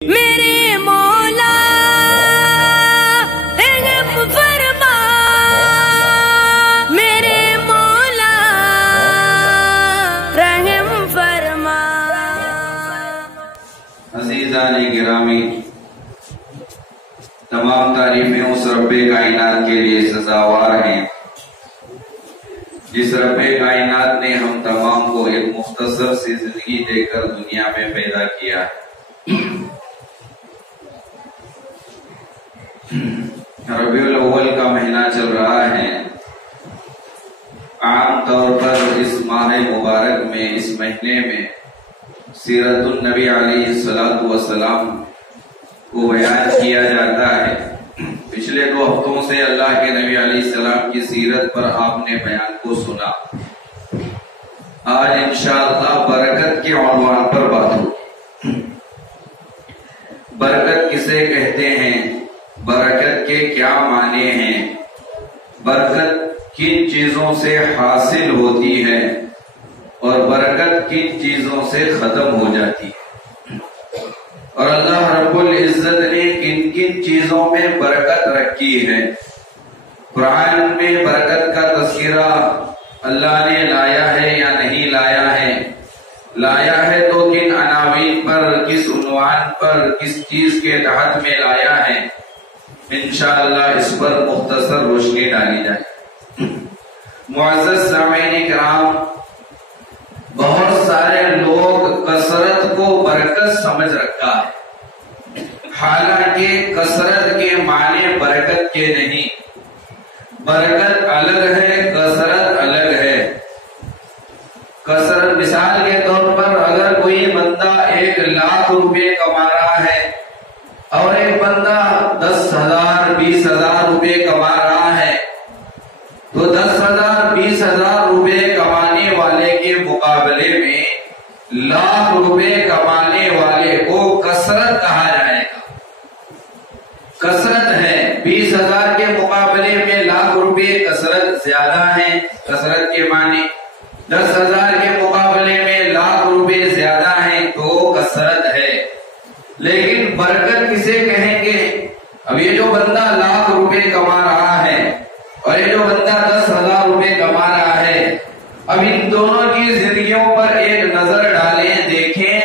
میرے مولا رحم فرما، میرے مولا رحم فرما۔ عزیزان گرامی، تمام تعریفیں اس رب کائنات کے لیے سزاوار ہیں جس رب کائنات نے ہم تمام کو ایک مختصر سی زندگی دے کر دنیا میں پیدا کیا ہے۔ ربیع الاول کا مہینہ چل رہا ہے۔ عام طور پر اس ماہ مبارک میں، اس مہینے میں سیرت النبی علیہ السلام کو بیان کیا جاتا ہے۔ پچھلے 2 ہفتوں سے اللہ کے نبی علیہ السلام کی سیرت پر آپ نے بیان کو سنا۔ آج انشاءاللہ برکت کے عنوان پر بات ہوگی۔ برکت کسے کہتے ہیں؟ برکت کے کیا معنی ہیں؟ برکت کن چیزوں سے حاصل ہوتی ہے اور برکت کن چیزوں سے ختم ہو جاتی ہے، اور اللہ رب العزت نے کن کن چیزوں میں برکت رکھی ہے؟ قرآن میں برکت کا تذکرہ اللہ نے لایا ہے یا نہیں لایا ہے؟ لایا ہے تو کن عناوین پر، کس عنوان پر، کس چیز کے تحت میں لایا ہے؟ انشاءاللہ اس پر مختصر روشنی ڈالی جائے۔ معزز سامعین کرام، بہت سارے لوگ کثرت کو برکت سمجھ رکھا ہے، حالانکہ کثرت کے معنی برکت کے نہیں۔ برکت الگ ہے، کثرت الگ ہے۔ کثرت مثال کے طور پر اگر کوئی بندہ 1 لاکھ روپے کما رہا ہے اور ایک بندہ 10,000 20,000 روپے کما رہا ہے، تو 10,000 20,000 روپے کمانے والے کے مقابلے میں لاکھ روپے کمانے والے کو کثرت کہا جائے گا۔ کثرت ہے، 20,000 کے مقابلے میں لاکھ روپے کثرت زیادہ ہے، کثرت کے معنی 10,000 کے مقابلے میں لاکھ روپے زیادہ ہیں تو کثرت ہے۔ لیکن برکت کسے کہیں گے؟ اب یہ جو بندہ لاکھ روپے کما رہا ہے اور یہ جو بندہ 10,000 روپے کما رہا ہے، اب ان دونوں کی زندگیوں پر ایک نظر ڈالیں، دیکھیں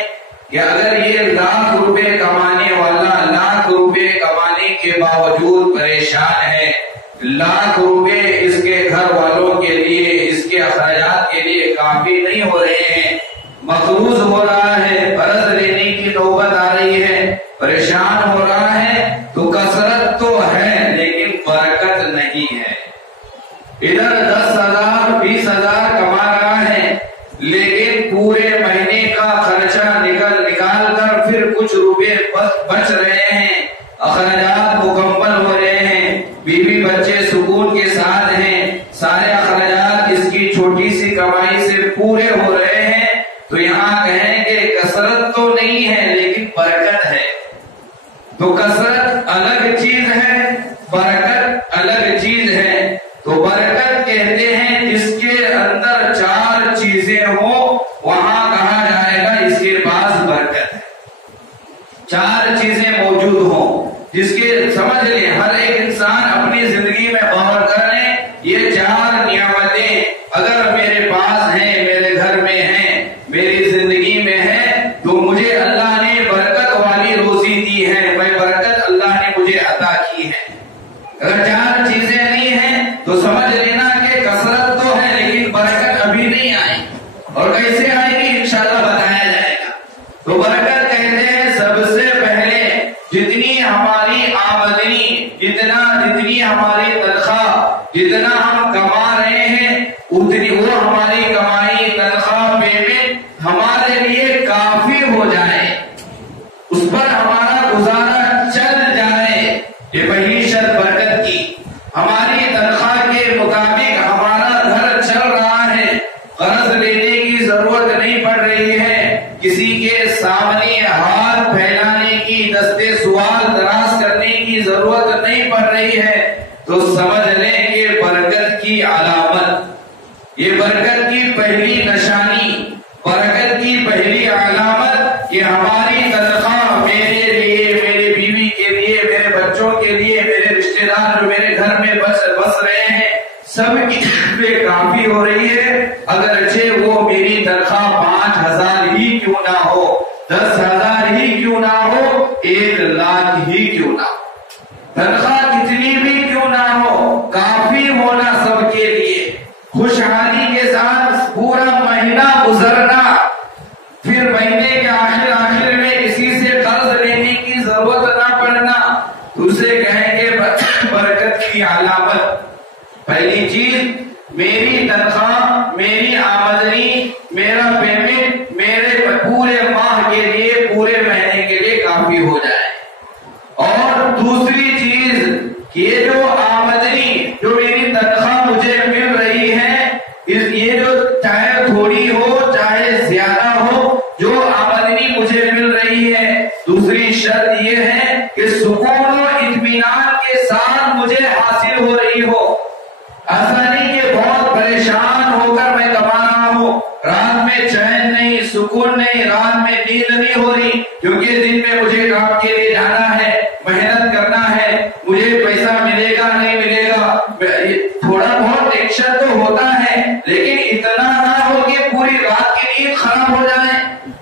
کہ اگر یہ لاکھ روپے کمانے والا لاکھ روپے کمانے کے باوجود پریشان ہے، لاکھ روپے اس کے گھر والوں کے لیے، اس کے اخراجات کے لیے کافی نہیں ہو رہے ہیں، مقروض ہو رہا ہے، قرض لینے کی نوبت آ رہی ہے، پریشان ہو رہا ہے، تو کثرت تو ہے لیکن برکت نہیں ہے۔ ادھر 10,000 20,000 کما رہا ہے لیکن پورے مہینے کا خرچہ نکال کر پھر کچھ روپے بچ رہے ہیں، اخراجات مکمل ہو رہے ہیں، بیوی بچے سکون کے ساتھ ہیں، سارے اخراجات اس کی چھوٹی سی کمائی سے پورے ہو رہے ہیں، تو یہاں کہیں گے کثرت تو نہیں ہے لیکن برکت ہے۔ تو کثرت الگ چیز ہے، برکت الگ چیز ہے۔ تو برکت کہتے ہیں جس کے اندر 4 چیزیں ہوں، وہاں کہا جائے گا اس کے پاس برکت ہے۔ 4 چیزیں موجود ہوں جس کے، سمجھ لیں ہر ایک انسان اپنی زندگی میں غور کر لیں، یہ 4 نعمتیں اگر میرے پاس ہیں، میرے گھر میں ہیں، میری زندگی میں ہے، تو مجھے اللہ نے برکت والی روزی دی ہے، میں برکت اللہ نے مجھے عطا کی ہے۔ اگر 4 چیزیں نہیں ہیں تو سمجھ لینا کہ کثرت تو ہے لیکن برکت ابھی نہیں آئی، اور کیسے آئے گی انشاءاللہ بتایا جائے گا۔ تو برکت کہتے ہیں سب سے پہلے جتنی ہماری آمدنی، جتنی ہماری تنخواہ، جتنا ہم کما رہے ہیں، اتنی وہ ہماری کمائی، تنخواہ، پیمنٹ ہمارے لیے کافی ہو جائے، اس پر ہمارا گزارا چل جائے، یہ معیشت برکت کی۔ ہماری تنخواہ کے مطابق ہمارا گھر چل رہا ہے، قرض لینے کی ضرورت نہیں پڑ رہی ہے، کسی کے سامنے ہاتھ پھیلانے کی، دستے سوال دراز کرنے کی ضرورت نہیں پڑ رہی ہے، تو سمجھ لیں کہ برکت کی علامت، یہ برکت کی پہلی نشانی، برکت کی پہلی علامت کہ ہماری تنخواہ میرے لیے بچوں کے لیے، میرے رشتے دار جو میرے گھر میں بس رہے ہیں، سب کی پہ کافی ہو رہی ہے، اگرچہ وہ میری تنخواہ 5,000 ہی کیوں نہ ہو، 10,000 ہی کیوں نہ ہو، 1,00,000 ہی کیوں نہ ہو، تنخواہ کتنی بھی کیوں نہ ہو، کافی ہونا سب کے لیے، خوشحالی کے ساتھ پورا مہینہ گزرنا، پھر مہینے کے آخر میں کسی سے قرض لینے کی ضرورت نہ پڑنا، اسے کہیں گے برکت کی علامت۔ پہلی چیز، میری تنخواہ، میری آمدنی، میرا پیمنٹ میرے پورے ماہ کے لیے، پورے مہینے کے لیے کافی ہو جائے۔ اور دوسری چیز، یہ جو آمدنی، جو میری تنخواہ مجھے مل رہی ہے، یہ جو چاہے تھوڑی ہو چاہے زیادہ ہو، جو آمدنی مجھے مل رہی ہے، دوسری شرط یہ ہے کہ سکون و اطمینان کے ساتھ مجھے حاصل ہو رہی ہو۔ ایسا نہیں کہ بہت پریشان ہو کر میں کما رہا ہوں، رات میں چین نہیں، سکون نہیں، رات میں نیند نہیں ہو رہی، کیونکہ دن میں مجھے کام کے لیے جانا ہے، محنت کرنا ہے، مجھے پیسہ ملے گا نہیں ملے گا، تھوڑا بہت ٹینشن تو ہوتا ہے، لیکن اتنا نہ ہو کہ پوری رات کی نیند خراب ہو جائے،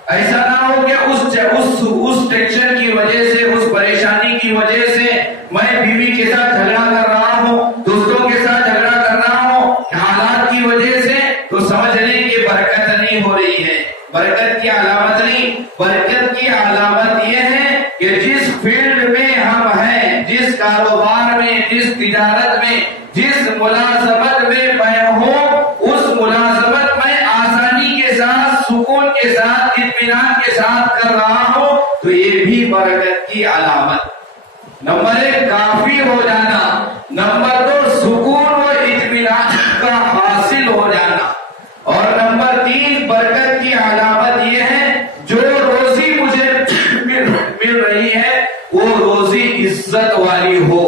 ایسا نہ ہو کہ اس ٹینشن کی وجہ سے، اس پریشانی کی وجہ سے میں بیوی کے ساتھ جھگڑا کر رہا ہوں، دوستوں کے ساتھ جھگڑا کر رہا ہوں، حالات کی وجہ سے، تو سمجھ لیں کہ برکت نہیں ہو رہی ہے۔ برکت کی علامت نہیں، برکت کی علامت یہ ہے کہ جس فیلڈ میں ہم ہیں، جس کاروبار میں، جس تجارت میں، جس ملازمت میں میں ہوں، اس ملازمت میں آسانی کے ساتھ، سکون کے ساتھ، اطمینان کے ساتھ کر رہا ہوں، تو یہ بھی برکت کی علامت۔ نمبر 1 کافی ہو جانا، نمبر 2 سکون و اطمینان کا حاصل ہو جانا، اور نمبر 3 برکت کی علامت یہ ہے جو روزی مجھے مل رہی ہے وہ روزی عزت والی ہو،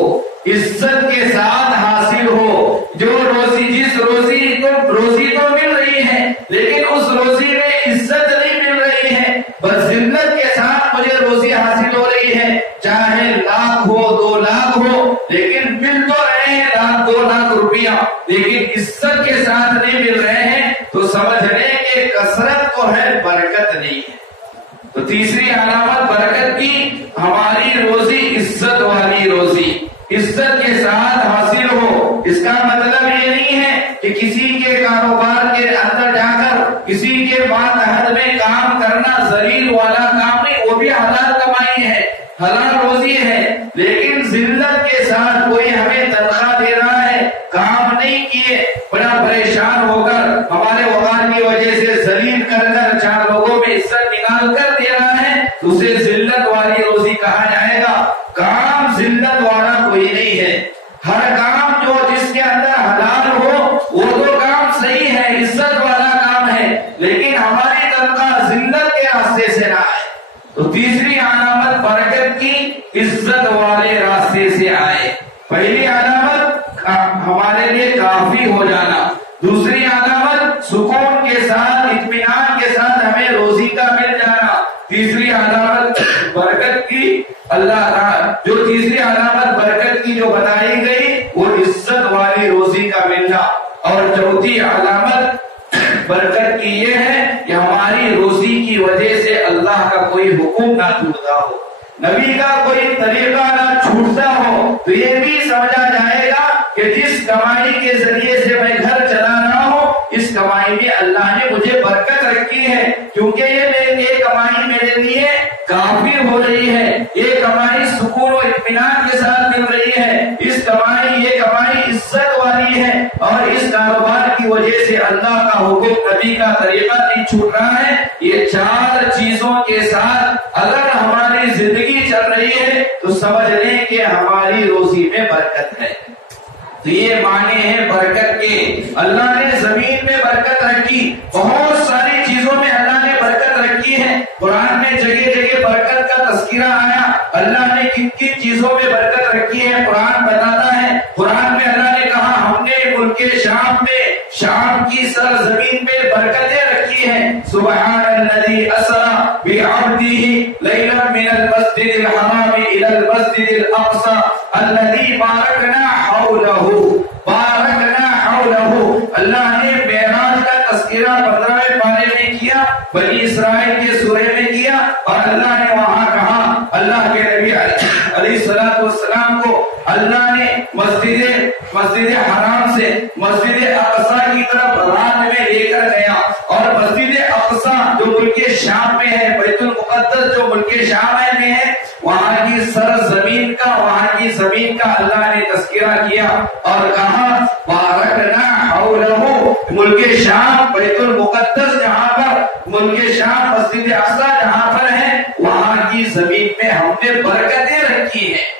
عزت کے ساتھ حاصل ہو، جو روزی، جس روزی تو مل رہی ہے لیکن اس روزی میں عزت نہیں مل رہی ہے، بس ذلت کے ساتھ مجھے روزی حاصل ہو رہی ہے، چاہے 1,00,000 ہو 2,00,000 ہو، لیکن مل تو رہے ہیں 1,00,000 2,00,000 روپیہ، لیکن عزت کے ساتھ نہیں مل رہے ہیں، تو سمجھ لیں کہ کثرت تو ہے، برکت نہیں ہے۔ تو تیسری علامت برکت کی، ہماری روزی عزت والی روزی، عزت کے ساتھ حاصل ہو۔ اس کا مطلب یہ نہیں ہے کہ کسی کے کاروبار کے اندر جا کر کسی کے ماتحت میں کام کرنا ذلیل والا کام نہیں، وہ بھی حلال کمائی ہے، حلال روزی ہے، لیکن ذلت کے ساتھ کوئی ہمیں تنخواہ دے رہا ہے، کام نہیں کیے، بڑا پریشان ہو کر ہمارے وقار کی وجہ سے ذلیل کر کر 4 لوگوں میں عزت نکال کر دے رہا ہے، تو اسے ذلت والی روزی کہا جائے گا۔ کام ذلت والا کوئی نہیں ہے، ہر کام جو جس کے اندر حلال ہو وہ تو کام صحیح ہے، عزت والا کام ہے، لیکن ہماری تنخواہ ذلت کے راستے سے نہ آئے۔ تو تیسری علامت برکت کی، عزت والے راستے سے آئے۔ پہلی علامت ہمارے لیے کافی ہو جانا، دوسری علامت سکون کے ساتھ، اطمینان کے ساتھ ہمیں روزی کا مل جانا، تیسری علامت برکت کی، اللہ تعالی جو تیسری علامت برکت کی جو بتائی گئی وہ عزت والی روزی کا ملنا، اور چوتھی علامت برکت کی یہ ہے کہ ہماری روزی کی وجہ سے اللہ کا کوئی حکم نہ ٹوٹتا ہو، نبی کا کوئی طریقہ نہ چھوٹتا ہو، تو یہ بھی سمجھا جائے گا کہ جس کمائی کے ذریعے سے میں گھر چلا رہا ہوں، اس کمائی میں اللہ نے مجھے برکت رکھی ہے، کیونکہ یہ کمائی میرے لیے کافی ہو رہی ہے، یہ کمائی سکون و اطمینان کے ساتھ مل رہی ہے، یہ کمائی عزت والی ہے، اور اس کاروبار کی وجہ سے اللہ کا حکم، نبی کا طریقہ نہیں چھوٹ رہا ہے۔ یہ 4 چیزوں کے ساتھ اگر ہماری زندگی چل رہی ہے تو سمجھ لیں کہ ہماری روزی میں برکت ہے۔ تو یہ معنی ہے برکت کے، اللہ نے زمین میں برکت رکھی، بہت ساری چیزوں میں اللہ نے برکت رکھی ہے، قرآن میں جگہ جگہ برکت کا تذکرہ آیا، اللہ نے کن کن چیزوں میں برکت رکھی ہے قرآن بتاتا ہے۔ قرآن میں اللہ نے کہا ہم نے ملک شام میں، شام کی سرزمین میں برکتیں رکھی ہیں، سبحان الذی اسری بعبدہ لیلا من المسجد الحرام الی المسجد الاقصى الذي باركنا حوله اللہ نے معراج کا تذکرہ 15ویں پارے میں کیا، بنی اسرائیل کے سورے میں کیا، اور اللہ نے وہاں کہا اللہ کے نبی علیہ الصلوۃ والسلام کو اللہ نے مسجد حرام سے مسجد اقصی کی طرف رات میں لے کر گیا، اور مسجد اقصی جو ملک شام میں ہے، بیت المقدس جو ملک شام میں ہے، وہاں کی سرزمین کا وہاں کی زمین کا اللہ نے تذکرہ کیا اور کہا بارکنا حولہ، ملک شام بیت المقدس جہاں پر ملک شام مسجد اقصی جہاں پر ہے وہاں کی زمین میں ہم نے برکتیں رکھی ہیں۔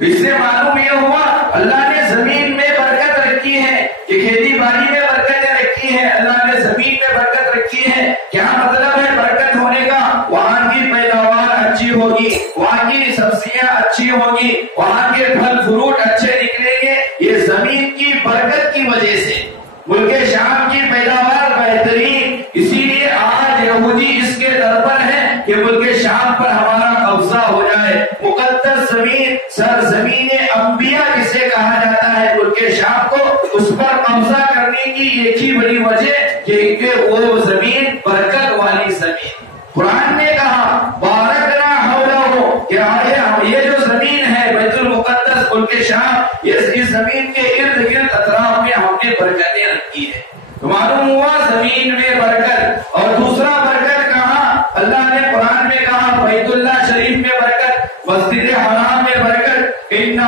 اس سے معلوم یہ ہوا اللہ نے زمین میں برکت رکھی ہے کہ کھیتی باڑی میں برکتیں رکھی ہیں، اللہ نے زمین میں برکت رکھی ہے۔ کیا مطلب ہے برکت ہونے کا؟ وہاں کی پیداوار اچھی ہوگی، وہاں کی سبزیاں اچھی ہوگی، وہاں کے پھل فروٹ اچھے نکلیں گے، یہ زمین کی برکت کی وجہ سے۔ ملک شام کی پیداوار بہترین، اسی لیے آج یہودی اس کے در پر ہے کہ ملک شام پر ہمارا قبضہ ہو جائے۔ مقدس زمین سرزمین انبیاء جسے کہا جاتا ہے ملک شام کو، اس پر قبضہ کرنے کی ایک ہی بڑی وجہ کہ وہ زمین برکت والی زمین۔ قرآن نے کہا بارکنا حولہ، کہ یہ جو زمین ہے بیت المقدس ملک شام، اس زمین کے ارد گرد اطراف میں ہم نے برکتیں رکھی ہے۔ تو معلوم ہوا زمین میں برکت۔ اور دوسرا برکت کہاں؟ اللہ نے قرآن میں کہا بیت اللہ شریف میں برکت، مسجد حرام میں برکت، ان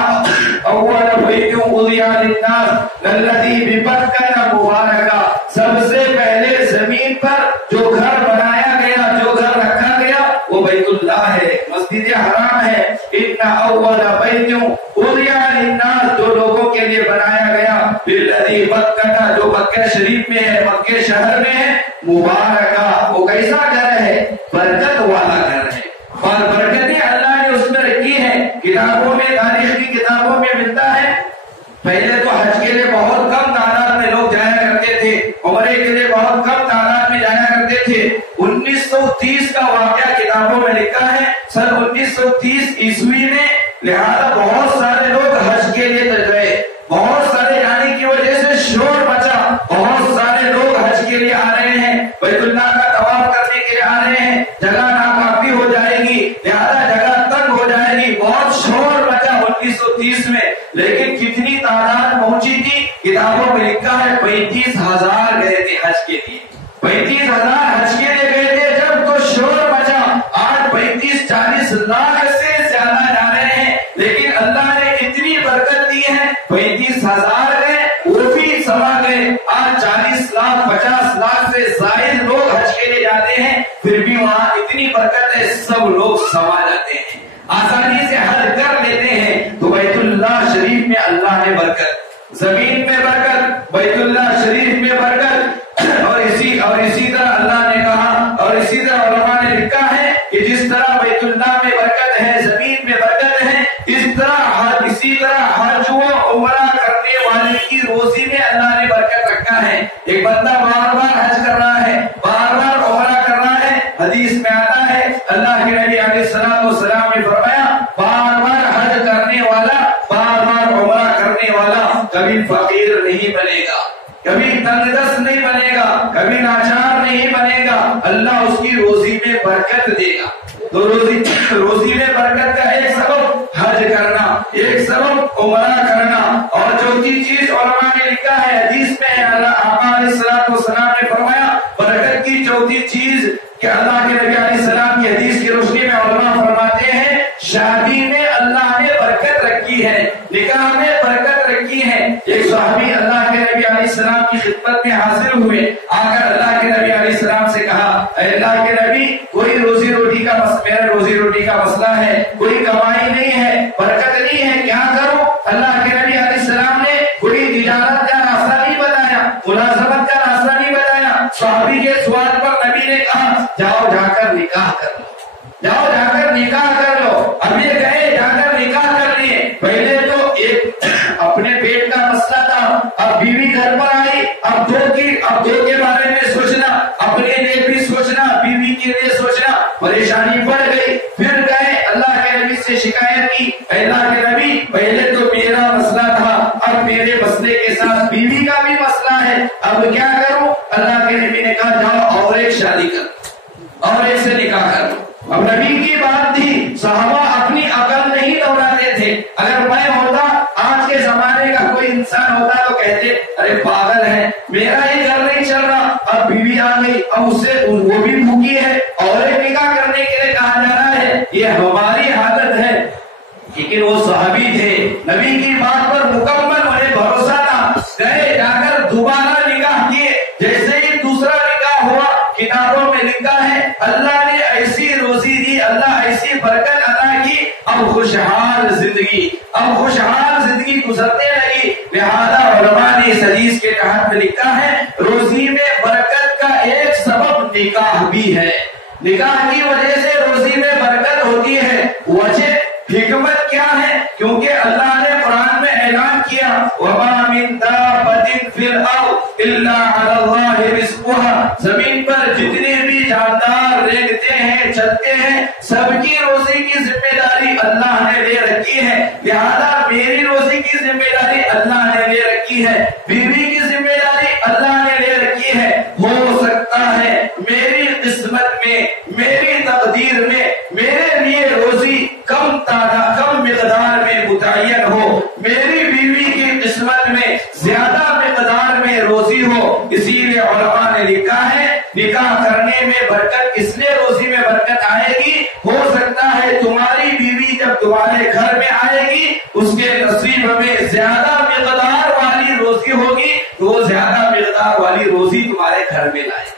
اول بیت وضع للناس الذی ببکۃ مبارکہ، سب سے پہلے زمین پر جو گھر بنایا گیا، جو گھر رکھا گیا وہ بیت اللہ ہے، مسجد حرام ہے۔ ان اول بیت وضع للناس، جو لوگوں کے لیے بنایا گیا، الذی ببکۃ، جو مکہ شریف میں ہے، مکہ شہر میں ہے، مبارکہ، وہ کیسا گھر ہے؟ برکت والا گھر ہے، اور برکتیں اللہ نے اس میں رکھی ہے۔ کتابوں میں، تاریخ کی کتابوں میں ملتا ہے پہلے تو حج کے لیے بہت کم تعداد میں لوگ جایا کرتے تھے، عمرے کے لیے بہت کم تعداد میں جایا کرتے تھے۔ 1930 کا واقعہ کتابوں میں لکھا ہے، سن 1930 عیسوی میں، لہذا بہت سارے لوگ حج کے لیے گئے، بہت سارے جانے کی وجہ سے شور مچا، بہت سارے لوگ حج کے لیے آ رہے ہیں، بیت اللہ کا طواف کرنے کے لیے آ رہے ہیں، جگہ ناکافی ہو جائے گی، لہذا جگہ تنگ ہو جائے گی، بہت شور مچا 1930 میں۔ لیکن کتنی تعداد پہنچی تھی؟ کتابوں میں لکھا ہے 35,000 گئے تھے حج کے لیے، 35,000 حج کے لیے گئے تھے جب تو شور مچا۔ آج 35-40 لاکھ سے زیادہ جا رہے ہیں، لیکن اللہ نے اتنی برکت دی ہے، 35,000 گئے وہ بھی سما گئے، آج 40 لاکھ 50 لاکھ سے زائد لوگ حج کے لیے جاتے ہیں، پھر بھی وہاں اتنی برکت ہے، سب لوگ سما جاتے ہیں، آسانی سے حج کر لیتے ہیں۔ تو بیت اللہ شریف میں اللہ نے برکت، زمین میں برکت، بیت اللہ شریف میں برکت، اور اسی طرح اللہ نے کہا، اور اسی طرح علماء نے لکھا ہے کہ جس طرح بیت اللہ میں برکت ہے، زمین میں برکت ہے، اسی طرح حج و عمرہ کرنے والے کی روزی میں اللہ نے برکت رکھا ہے۔ ایک بندہ بار بار حج کر رہا ہے، بار بار عمرہ کر رہا ہے، حدیث میں آتا ہے اللہ کے نبی علیہ الصلوۃ والسلام نے فرمایا بار بار حج کرنے والا، بار بار عمرہ کرنے والا کبھی فقیر نہیں بنے گا، کبھی تنگ دست نہیں بنے گا، کبھی لاچار نہیں بنے گا، اللہ اس کی روزی میں برکت دے گا۔ تو روزی میں برکت کا ایک سبب حج کرنا، ایک سبب عمرہ کرنا۔ اور چوتھی چیز علماء نے لکھا ہے، حدیث میں آقا علیہ الصلوۃ والسلام نے فرمایا برکت کی چوتھی چیز کہ اللہ کے نبی علیہ السلام کی حدیث کی روشنی میں علماء فرماتے ہیں شادی میں اللہ نے برکت رکھی ہے، نکاح میں برکت رکھی ہے۔ ایک صحابی اللہ کے نبی علیہ السلام کی خدمت میں حاضر ہوئے، آ کر اللہ کے نبی علیہ السلام سے کہا اے اللہ کے نبی، کوئی روزی روٹی کا میرا روزی روٹی کا مسئلہ ہے، کوئی کمائی نہیں ہے، برکت نہیں ہے، کیا کروں؟ اللہ کے نبی علیہ السلام نے کوئی تجارت کا راستہ نہیں بتایا، ملازمت کا راستہ نہیں بتایا۔ صحابی کے سوال پر نبی نے کہا جاؤ جا کر نکاح کر لو، جاؤ جا کر نکاح کر لو۔ اب یہ گئے جا کر نکاح کر لیے، پہلے تو ایک اپنے پیٹ کا مسئلہ تھا، اب بیوی گھر پر آئی، اب دو کے بارے میں سوچنا، اپنے لیے بھی سوچنا، بیوی کے لیے سوچنا، پریشانی بڑھ گئی۔ پھر گئے اللہ کے نبی سے شکایت کی، اللہ کے نبی پہلے تو میرا مسئلہ تھا، اب میرے مسئلے کے ساتھ بیوی کا بھی مسئلہ ہے، اب کیا کروں؟ اللہ کے نبی نے کہا جاؤ اور ایک شادی کر، اور ایک سے نکاح کر۔ اب نبی کی بات تھی، صحابہ اپنی عقل نہیں دوڑاتے تھے۔ اگر میں ہوتا، آج کے زمانے کا کوئی انسان ہوتا تو کہتے ارے پاگل ہے، میرا ہی گھر نہیں چل رہا، اب بیوی آ گئی، اب اس سے وہ بھی بھوکی ہے اور ایک نکاح کرنے کے لیے کہا جا رہا ہے، یہ ہماری حالت ہے۔ لیکن وہ صحابی تھے، نبی کی بات پر مکمل انہیں بھروسہ تھا، گئے جا کر دوبارہ نکاح کیے۔ جیسے ہی دوسرا نکاح ہوا، کتابوں میں لکھا ہے اللہ نے ایسی روزی دی، اللہ ایسی برکت عطا کی، اب خوشحال زندگی گزرنے لگی۔ لہذا علماء نے اس حدیث کے تحت میں لکھا ہے روزی میں برکت کا ایک سبب نکاح بھی ہے۔ نکاح کی وجہ سے روزی میں برکت ہوتی ہے۔ وجہ حکمت کیا ہے؟ کیونکہ اللہ نے قرآن میں اعلان کیا وَمَا مِن دَابَّةٍ فِي الْأَرْضِ إِلَّا عَلَى اللَّهِ رِزْقُهَا، زمین پر جتنے بھی جاندار رینگتے ہیں چلتے ہیں، سب کی روزی کی ذمہ داری اللہ نے لے رکھی ہے۔ لہذا میری روزی کی ذمہ داری اللہ نے لے رکھی ہے، بیوی کی ذمہ داری اللہ نے لے رکھی ہے۔ ہو سکتا ہے میری قسمت میں، میری تقدیر میں میرے لیے روزی کم مقدار میں متعین ہو، میری بیوی کی قسمت میں زیادہ مقدار میں روزی ہو۔ اسی لیے علماء نے لکھا ہے نکاح کرنے میں برکت، اس لیے روزی میں برکت آئے گی۔ ہو سکتا ہے تمہاری بیوی جب تمہارے گھر میں آئے گی اس کے نصیب میں زیادہ مقدار والی روزی ہوگی، تو وہ زیادہ مقدار والی روزی تمہارے گھر میں لائے،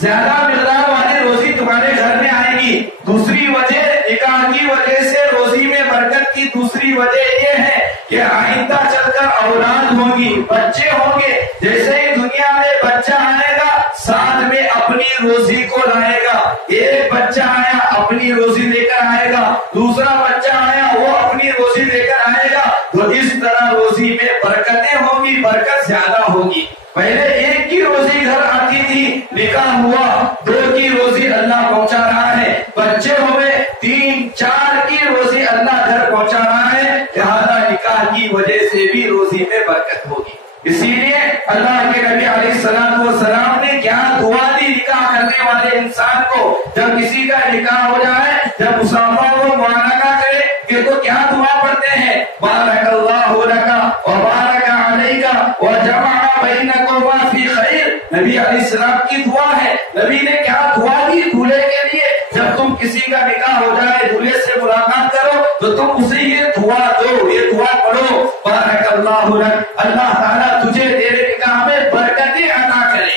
زیادہ مقدار والی روزی تمہارے گھر میں آئے گی۔ دوسری وجہ نکاح کی وجہ سے روزی میں برکت کی دوسری وجہ یہ ہے کہ آئندہ چل کر اولاد ہوگی، بچے ہوں گے۔ جیسے ہی دنیا میں بچہ آئے گا ساتھ میں اپنی روزی کو لائے گا۔ ایک بچہ آیا اپنی روزی لے کر آئے گا، دوسرا بچہ آیا وہ اپنی روزی لے کر آئے گا، تو اس طرح روزی میں برکتیں ہوں گی، برکت زیادہ ہوگی۔ پہلے ایک کی روزی گھر آتی تھی، نکاح ہوا، دو کی روزی اللہ پہنچا رہا ہے، بچے ہوئے 3 4 کی روزی اللہ گھر پہنچا رہا ہے۔ لہذا نکاح کی وجہ سے بھی روزی میں برکت ہوگی۔ اسی لیے اللہ کے نبی علیہ السلام نے کیا دعا دی نکاح کرنے والے انسان کو؟ جب کسی کا نکاح ہو جائے، جب مسافہ کو معانقہ کرے کہ تو کیا دعا پڑھتے ہیں؟ بارک اللہ لک و بارک علیک و جمع بینکما فی خیر۔ نبی علیہ السلام کی دعا ہے۔ نبی نے کیا دعا دی دولہے کے لیے؟ جب تم کسی کا نکاح ہو جائے، دولہے سے ملاقات کرو تو تم اسے یہ دعا دو، یہ دعا پڑھو بارک اللہ لک، اللہ تعالیٰ تجھے تیرے نکاح میں برکتیں عطا کرے،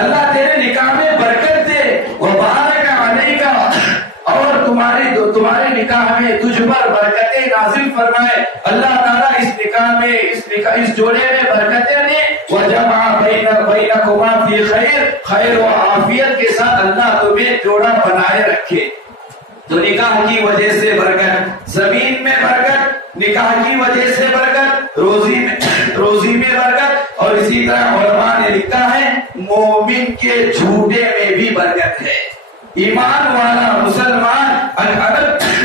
اللہ تیرے نکاح میں برکت دے، وہ بارک علیک، اور تمہارے نکاح میں تجھ پر برکتیں نازل فرمائے۔ اللہ تعالیٰ اس نکاح میں اس جوڑے میں برکتیں دے، وجمع بینکما فی خیر، خیر و عافیت کے ساتھ اللہ تمہیں جوڑا بنائے رکھے۔ تو نکاح کی وجہ سے برکت، زمین میں برکت، نکاح کی وجہ سے برکت، روزی میں برکت، اور اسی طرح علماء نے لکھا ہے مومن کے جھوٹے میں بھی برکت ہے۔ ایمان والا مسلمان الگ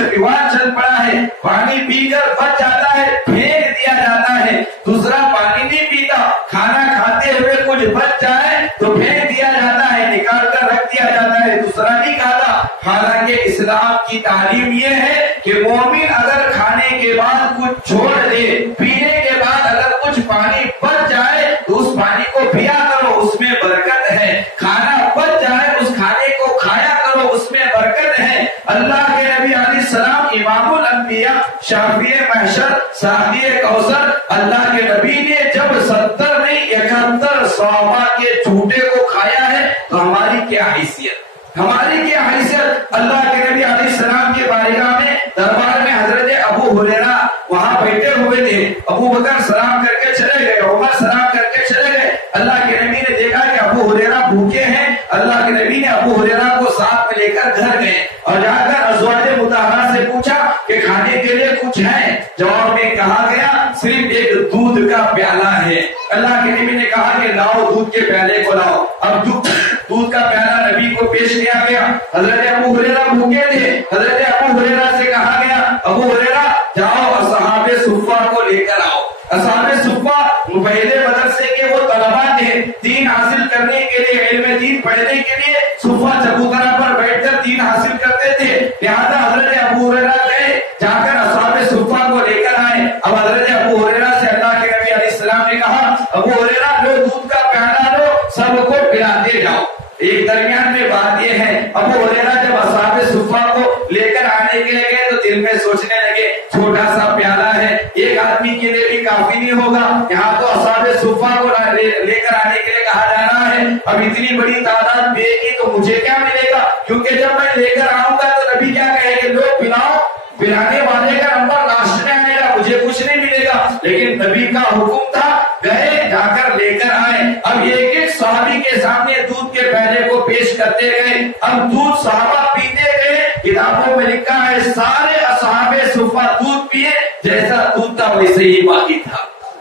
رواج چل پڑا ہے، پانی پی کر بچ جاتا ہے پھینک دیا جاتا ہے، دوسرا پانی نہیں پیتا، کھانا کھاتے ہوئے کچھ بچ جائے تو پھینک دیا جاتا ہے، نکال کر رکھ دیا جاتا ہے، دوسرا نہیں کھاتا۔ حالانکہ اسلام کی تعلیم یہ ہے کہ مومن اگر کھانے کے بعد کچھ چھوڑ دے، پینے کے بعد اگر کچھ پانی بچ جائے تو اس پانی کو پیا کرو، اس میں برکت ہے۔ کھانا بچ جائے اس کھانے کو کھایا کرو، اس میں برکت ہے۔ اللہ کے نبی علیہ السلام امام الانبیاء، شافی محشر، ساقی کوثر، اللہ کے نبی نے جب 70 نہیں 71 صحابہ کے جھوٹے کو کھایا ہے تو ہماری کیا حیثیت، ہماری کیا حیثیت۔ اللہ کے نبی علیہ السلام کے بارگاہ میں دربار میں حضرت ابو ہریرہ وہاں بیٹھے ہوئے تھے، ابو بکر سلام کر کے چلے گئے، عمر سلام کر کے چلے گئے۔ اللہ کے نبی نے دیکھا کہ ابو ہریرہ بھوکے ہیں، اللہ کے نبی نے ابو ہریرہ کو ساتھ میں لے کر گھر گئے اور جا کر ازواج مطہرہ سے پوچھا کہ کھانے کے لیے کچھ ہے؟ جواب میں کہا گیا صرف ایک دودھ کا پیالہ ہے. اللہ کے نبی نے کہا کہ لاؤ دودھ کے پیالے کو لاؤ. اب دودھ کا پیالہ نبی کو پیش کیا گیا. حضرت ابو ہریرہ بھوکے تھے. حضرت ابو ہریرہ سے کہا گیا ابو ہریرہ جاؤ اصحاب صفہ کو لے کر آؤ. اصحاب صفہ پہلے مدرسے کے وہ طلبا تھے, دین حاصل کرنے کے لیے, علم دین پڑھنے کے لیے صفہ چبوترا پر بیٹھ کر دین حاصل کرتے تھے. لہذا حضرت ابو ہریرہ گئے, جا کر اصحاب صفہ کو لے کر آئے. اب حضرت ابو ہریرہ سے اللہ کے نبی علیہ السلام نے کہا ابو ہریرہ لو دودھ کا پیالہ لو, سب کو پلاتے جاؤ. ایک درمیان میں بات یہ ہے, ابو ہریرہ جب اصحاب صفہ کو لے کر آنے کے لیے گئے تو دل میں سوچنے لگے چھوٹا سا پیالہ ہے, ایک آدمی کے لیے بھی کافی نہیں ہوگا. یہاں تو اصحاب صفہ کو لے کر آنے کے لیے کہا جا رہا ہے, اب اتنی بڑی تعداد دے گی تو مجھے کیا ملے گا, کیونکہ جب میں لے کر آؤں گا تو نبی کیا کہیں گے لوگ پلاؤ, پلانے والے کا نمبر لاسٹ میں آئے گا, مجھے کچھ نہیں ملے گا. لیکن نبی کا حکم تھا, گئے جا کر لے کر آئے. اب ایک ایک صحابی کے سامنے دودھ کے پیالے کو پیش کرتے گئے. اب دودھ صحابہ پیتے گئے. کتابوں میں لکھا ہے سارے اصحاب صفہ دودھ پیے, جیسا دودھ تھا ویسے ہی باقی تھا.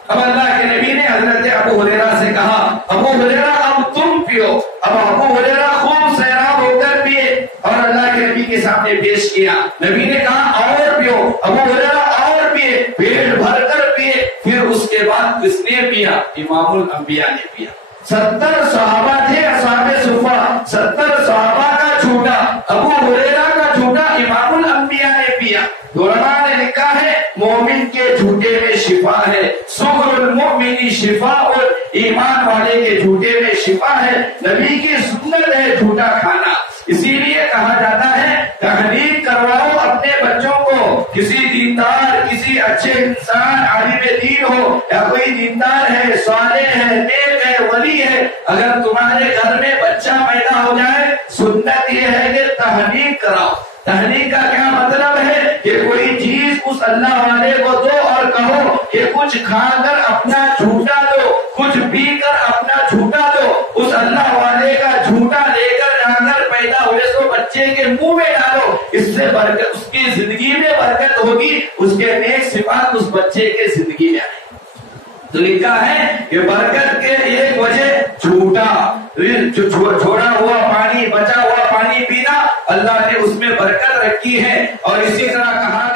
اب اللہ کے نبی نے حضرت ابو ہریرہ سے کہا ابو ہریرہ اب تم پیو. اب ابو ہریرہ خوب سیراب ہو کر پیے اور اللہ کے نبی کے سامنے پیش کیا. نبی نے کہا اور پیو. ابو ہریرہ اور پیے, پیٹ بھر کر پیے. پھر اس کے بعد کس نے پیا, امام الانبیاء نے پیا. 70 صحابہ تھے اصحاب صفہ, 70 صحابہ کا جھوٹا, ابو ہریرہ کا جھوٹا امام الانبیاء نے پیا. علماء نے لکھا ہے مومن کے جھوٹے میں شفا ہے, سغر المؤمن شفا, اور ایمان والے کے جھوٹے میں شفا ہے. نبی کی سنت ہے جھوٹا کھانا. اسی لیے کہا جاتا ہے تحریک کرواؤ اپنے بچوں کو, کسی دیندار, کسی اچھے انسان عالم دین ہو یا کوئی دیندار ہے, صالح ہے, نیک ہے, ولی ہے, اگر تمہارے گھر میں بچہ پیدا ہو جائے سنت یہ ہے کہ تحریک کراؤ. تحریک کا کیا مطلب ہے کہ کوئی چیز اس اللہ والے کو دو اور کہو کہ کچھ کھا کر اپنا جھوٹا دو, کچھ پی کر اپنا جھوٹا دو. اس اللہ والے کا جھوٹا لے کر جا کر پیدا ہوئے تو بچے کے منہ میں ڈالو, اس سے برکت, اس کی زندگی میں برکت ہوگی, اس کے نیک صفات اس بچے کے زندگی میں آئے. تو لکھا ہے کہ برکت کے ایک وجہ جھوٹا, چھوڑا ہوا پانی, بچا ہوا پانی پینا, اللہ نے اس میں برکت رکھی ہے. اور اسی طرح کہا